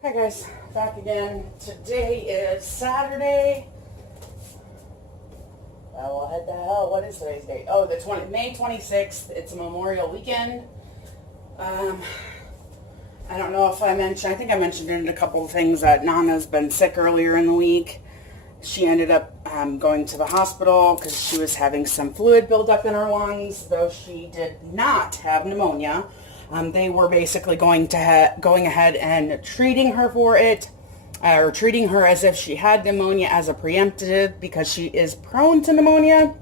Hi guys, back again. Today is Saturday. What the hell? What is today's date? Oh, May 26th. It's a Memorial Weekend. I don't know if I think I mentioned in a couple of things that Nana's been sick earlier in the week. She ended up going to the hospital because she was having some fluid buildup in her lungs, though she did not have pneumonia. They were basically going ahead and treating her for it, or treating her as if she had pneumonia as a preemptive because she is prone to pneumonia.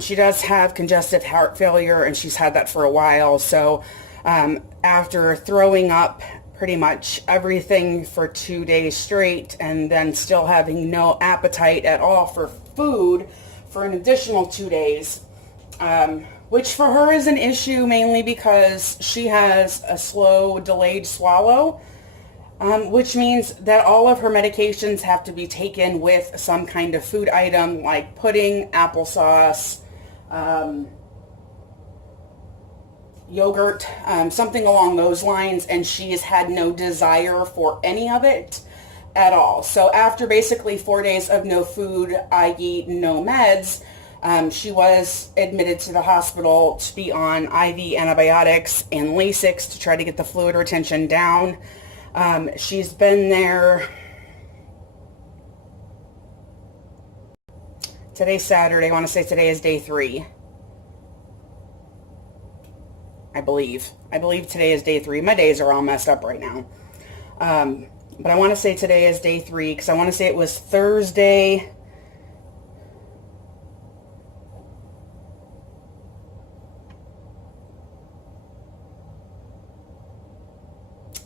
She does have congestive heart failure, and she's had that for a while. So after throwing up pretty much everything for 2 days straight and then still having no appetite at all for food for an additional 2 days, which for her is an issue mainly because she has a slow, delayed swallow, which means that all of her medications have to be taken with some kind of food item like pudding, applesauce, yogurt, something along those lines, and she has had no desire for any of it at all. So after basically 4 days of no food, i.e. no meds, she was admitted to the hospital to be on IV antibiotics and Lasix to try to get the fluid retention down. She's been there. Today's Saturday. I want to say today is day 3. I believe today is day 3. My days are all messed up right now. But I want to say today is day 3 because I want to say it was Thursday.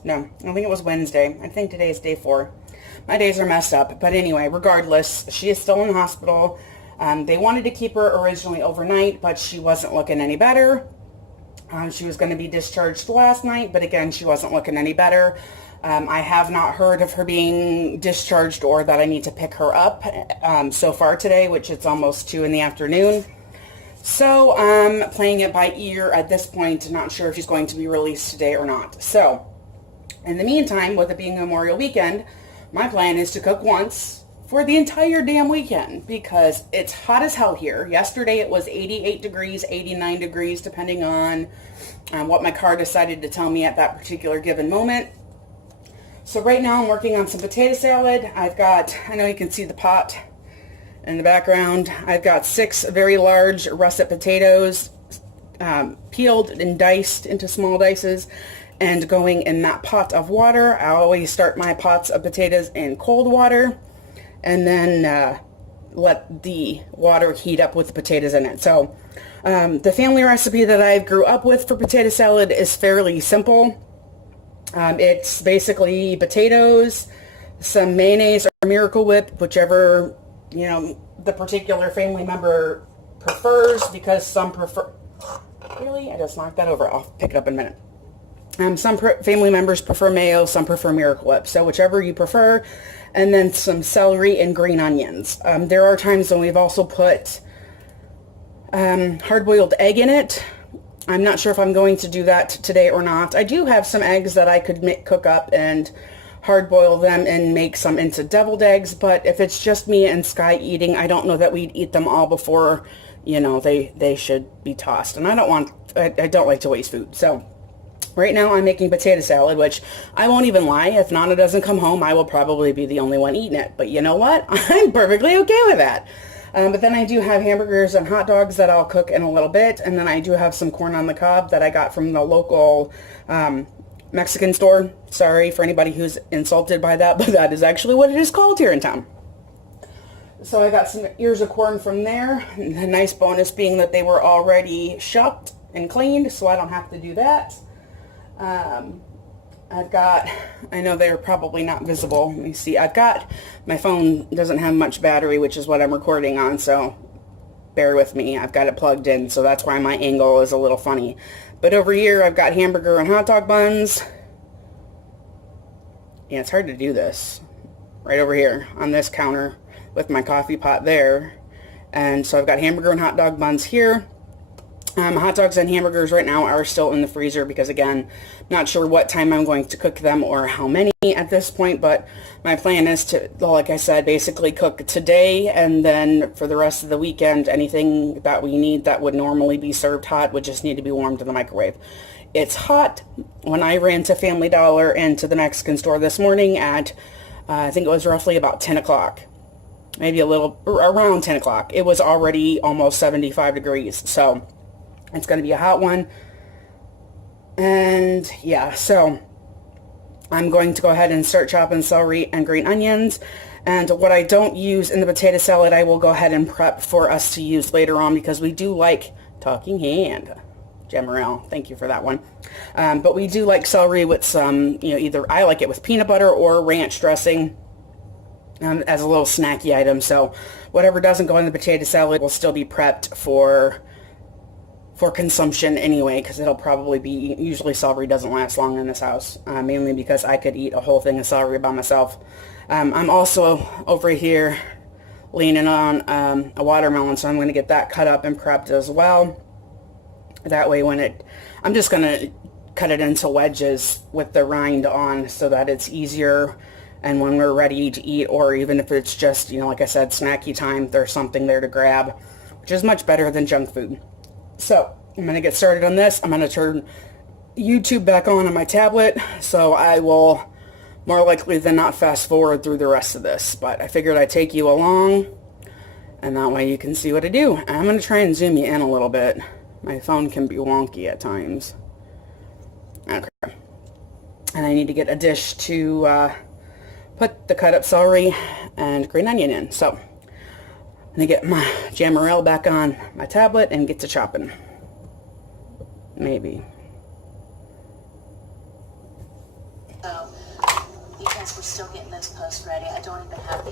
No, I think it was Wednesday. I think today is day 4. My days are messed up. But anyway, regardless, she is still in the hospital. They wanted to keep her originally overnight, but she wasn't looking any better. She was going to be discharged last night, but again, she wasn't looking any better. I have not heard of her being discharged or that I need to pick her up so far today, which it's almost 2 in the afternoon. So I'm playing it by ear at this point, not sure if she's going to be released today or not. So in the meantime, with it being Memorial Weekend, my plan is to cook once for the entire damn weekend because it's hot as hell here. Yesterday it was 88 degrees, 89 degrees, depending on what my car decided to tell me at that particular given moment. So right now I'm working on some potato salad. I know you can see the pot in the background. I've got 6 very large russet potatoes peeled and diced into small dices and going in that pot of water. I always start my pots of potatoes in cold water and then let the water heat up with the potatoes in it. So the family recipe that I grew up with for potato salad is fairly simple. It's basically potatoes, some mayonnaise or Miracle Whip, whichever, the particular family member prefers, because some prefer... Really? I just knocked that over. I'll pick it up in a minute. Some family members prefer mayo, some prefer Miracle Whip. So whichever you prefer. And then some celery and green onions. There are times when we've also put hard-boiled egg in it. I'm not sure if I'm going to do that today or not. I do have some eggs that I could cook up and hard-boil them and make some into deviled eggs. But if it's just me and Sky eating, I don't know that we'd eat them all before, they should be tossed. And I don't like to waste food. So right now I'm making potato salad, which I won't even lie. If Nana doesn't come home, I will probably be the only one eating it. But you know what? I'm perfectly okay with that. But then I do have hamburgers and hot dogs that I'll cook in a little bit. And then I do have some corn on the cob that I got from the local Mexican store. Sorry for anybody who's insulted by that, but that is actually what it is called here in town. So I got some ears of corn from there. And the nice bonus being that they were already shucked and cleaned, so I don't have to do that. I know they're probably not visible. Let me see. My phone doesn't have much battery, which is what I'm recording on, so bear with me. I've got it plugged in, so that's why my angle is a little funny. But over here, I've got hamburger and hot dog buns. Yeah, it's hard to do this. Right over here on this counter with my coffee pot there. And so I've got hamburger and hot dog buns here. Hot dogs and hamburgers right now are still in the freezer because, again, not sure what time I'm going to cook them or how many at this point, but my plan is to, like I said, basically cook today, and then for the rest of the weekend, anything that we need that would normally be served hot would just need to be warmed in the microwave. It's hot. When I ran to Family Dollar and to the Mexican store this morning at, I think it was roughly about 10 o'clock, maybe a little, around 10 o'clock, it was already almost 75 degrees, so it's going to be a hot one. And yeah, so I'm going to go ahead and start chopping celery and green onions. And what I don't use in the potato salad, I will go ahead and prep for us to use later on, because we do like talking hand. Jamarel, thank you for that one. But we do like celery with some, either I like it with peanut butter or ranch dressing as a little snacky item. So whatever doesn't go in the potato salad will still be prepped for consumption anyway, because it'll probably be, usually celery doesn't last long in this house, mainly because I could eat a whole thing of celery by myself. I'm also over here leaning on a watermelon, so I'm going to get that cut up and prepped as well. That way I'm just going to cut it into wedges with the rind on so that it's easier, and when we're ready to eat, or even if it's just, like I said, snacky time, there's something there to grab, which is much better than junk food. So I'm going to get started on this. I'm going to turn YouTube back on my tablet, so I will more likely than not fast forward through the rest of this. But I figured I'd take you along, and that way you can see what I do. And I'm going to try and zoom you in a little bit. My phone can be wonky at times. Okay. And I need to get a dish to put the cut up celery and green onion in. So I'm going to get my Jamarel back on my tablet and get to chopping. Maybe. So, because we're still getting those posts ready, I don't even have the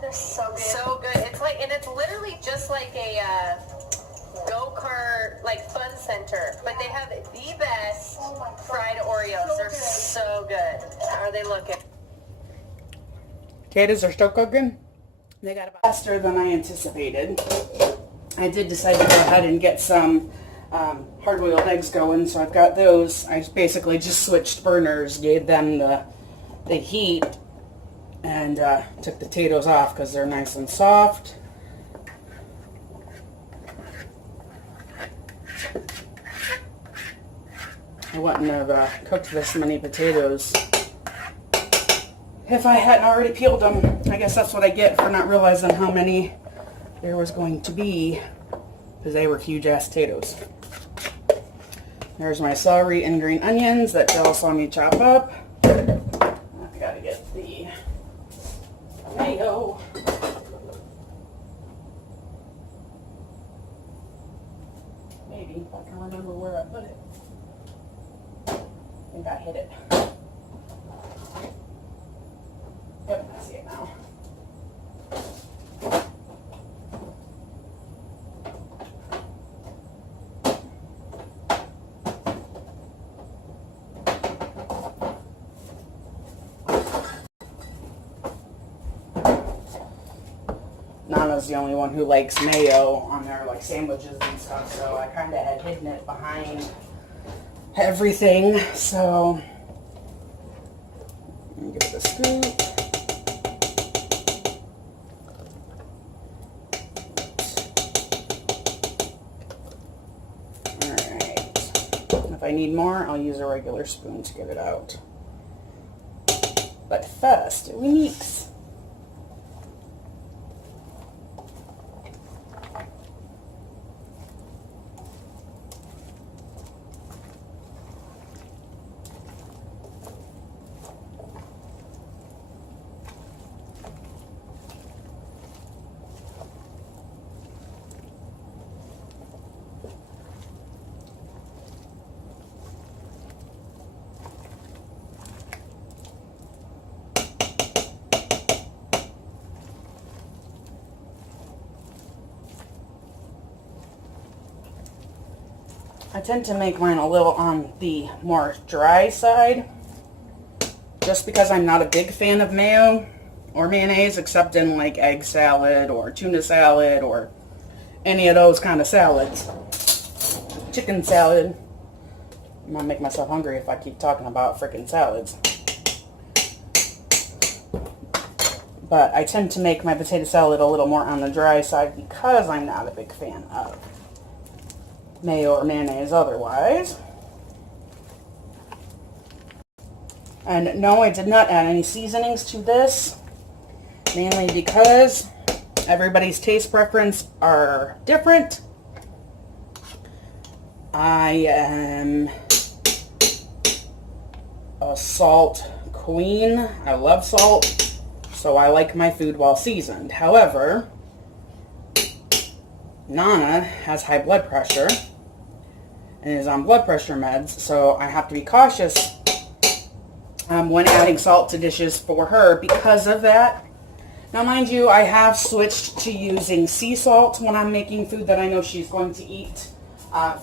They're so good. So good. It's like, and it's literally just like a go-kart, like fun center. But they have the best fried Oreos. They're so good. How are they looking? Potatoes are still cooking. They got about faster than I anticipated. I did decide to go ahead and get some hard-boiled eggs going, so I've got those. I basically just switched burners, gave them the heat, and took the potatoes off because they're nice and soft. I wouldn't have cooked this many potatoes if I hadn't already peeled them. I guess that's what I get for not realizing how many there was going to be, because they were huge ass potatoes. There's my celery and green onions that Jill saw me chop up. I gotta get the mayo. Maybe, if I can remember where I put it. I think I hit it. Yep, I see it now. Nana's the only one who likes mayo on their like sandwiches and stuff, so I kind of had hidden it behind everything. So let me give it a scoop. Alright. If I need more, I'll use a regular spoon to get it out. But first, we mix. I tend to make mine a little on the more dry side, just because I'm not a big fan of mayo or mayonnaise, except in like egg salad or tuna salad or any of those kind of salads. Chicken salad. I'm gonna make myself hungry if I keep talking about frickin' salads. But I tend to make my potato salad a little more on the dry side because I'm not a big fan of mayo or mayonnaise otherwise. And no, I did not add any seasonings to this, mainly because everybody's taste preference are different. I am a salt queen. I love salt, so I like my food well seasoned. However, Nana has high blood pressure and is on blood pressure meds, so I have to be cautious when adding salt to dishes for her because of that. Now, mind you, I have switched to using sea salt when I'm making food that I know she's going to eat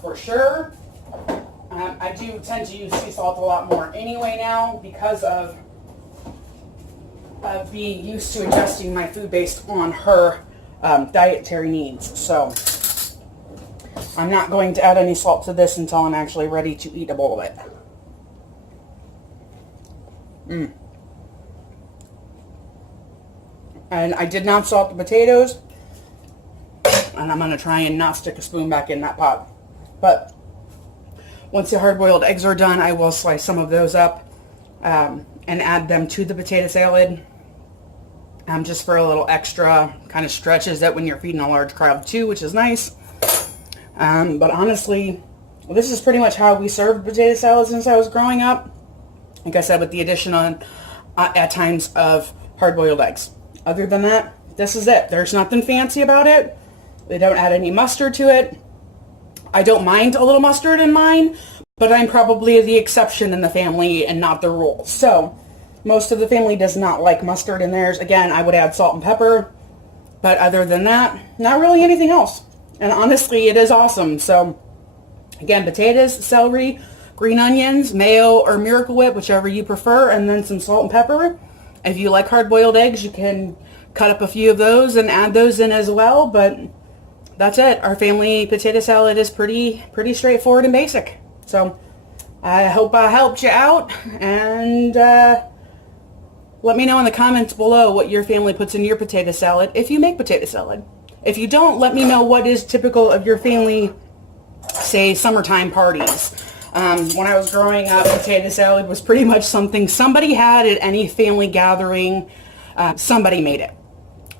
for sure. I do tend to use sea salt a lot more anyway now because of being used to adjusting my food based on her dietary needs. So I'm not going to add any salt to this until I'm actually ready to eat a bowl of it. And I did not salt the potatoes. And I'm going to try and not stick a spoon back in that pot. But once the hard-boiled eggs are done, I will slice some of those up and add them to the potato salad. Just for a little extra, kind of stretches it when you're feeding a large crowd too, which is nice. But honestly, this is pretty much how we served potato salad since I was growing up. Like I said, with the addition on at times of hard-boiled eggs. Other than that, this is it. There's nothing fancy about it. They don't add any mustard to it. I don't mind a little mustard in mine, but I'm probably the exception in the family and not the rule. So most of the family does not like mustard in theirs. Again, I would add salt and pepper, but other than that, not really anything else. And honestly, it is awesome. So again, potatoes, celery, green onions, mayo, or Miracle Whip, whichever you prefer, and then some salt and pepper. If you like hard-boiled eggs, you can cut up a few of those and add those in as well, but that's it. Our family potato salad is pretty straightforward and basic. So I hope I helped you out, and let me know in the comments below what your family puts in your potato salad if you make potato salad. If you don't, let me know what is typical of your family, say, summertime parties. When I was growing up, potato salad was pretty much something somebody had at any family gathering. Somebody made it.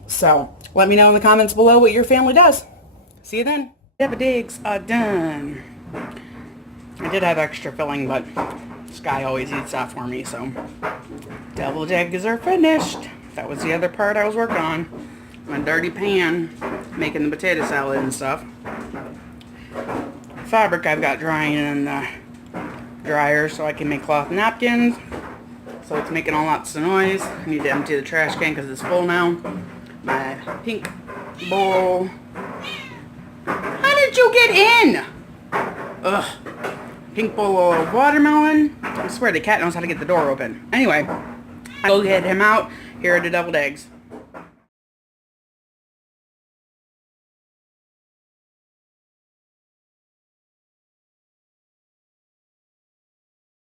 So let me know in the comments below what your family does. See you then. Deviled eggs are done. I did have extra filling, but Sky always eats that for me, so deviled eggs are finished. That was the other part I was working on. My dirty pan, making the potato salad and stuff. Fabric I've got drying in the dryer so I can make cloth napkins. So it's making all lots of noise. I need to empty the trash can because it's full now. My pink bowl. How did you get in? Ugh. Pink bowl of watermelon. I swear the cat knows how to get the door open. Anyway, I'll get him out. Here are the deviled eggs.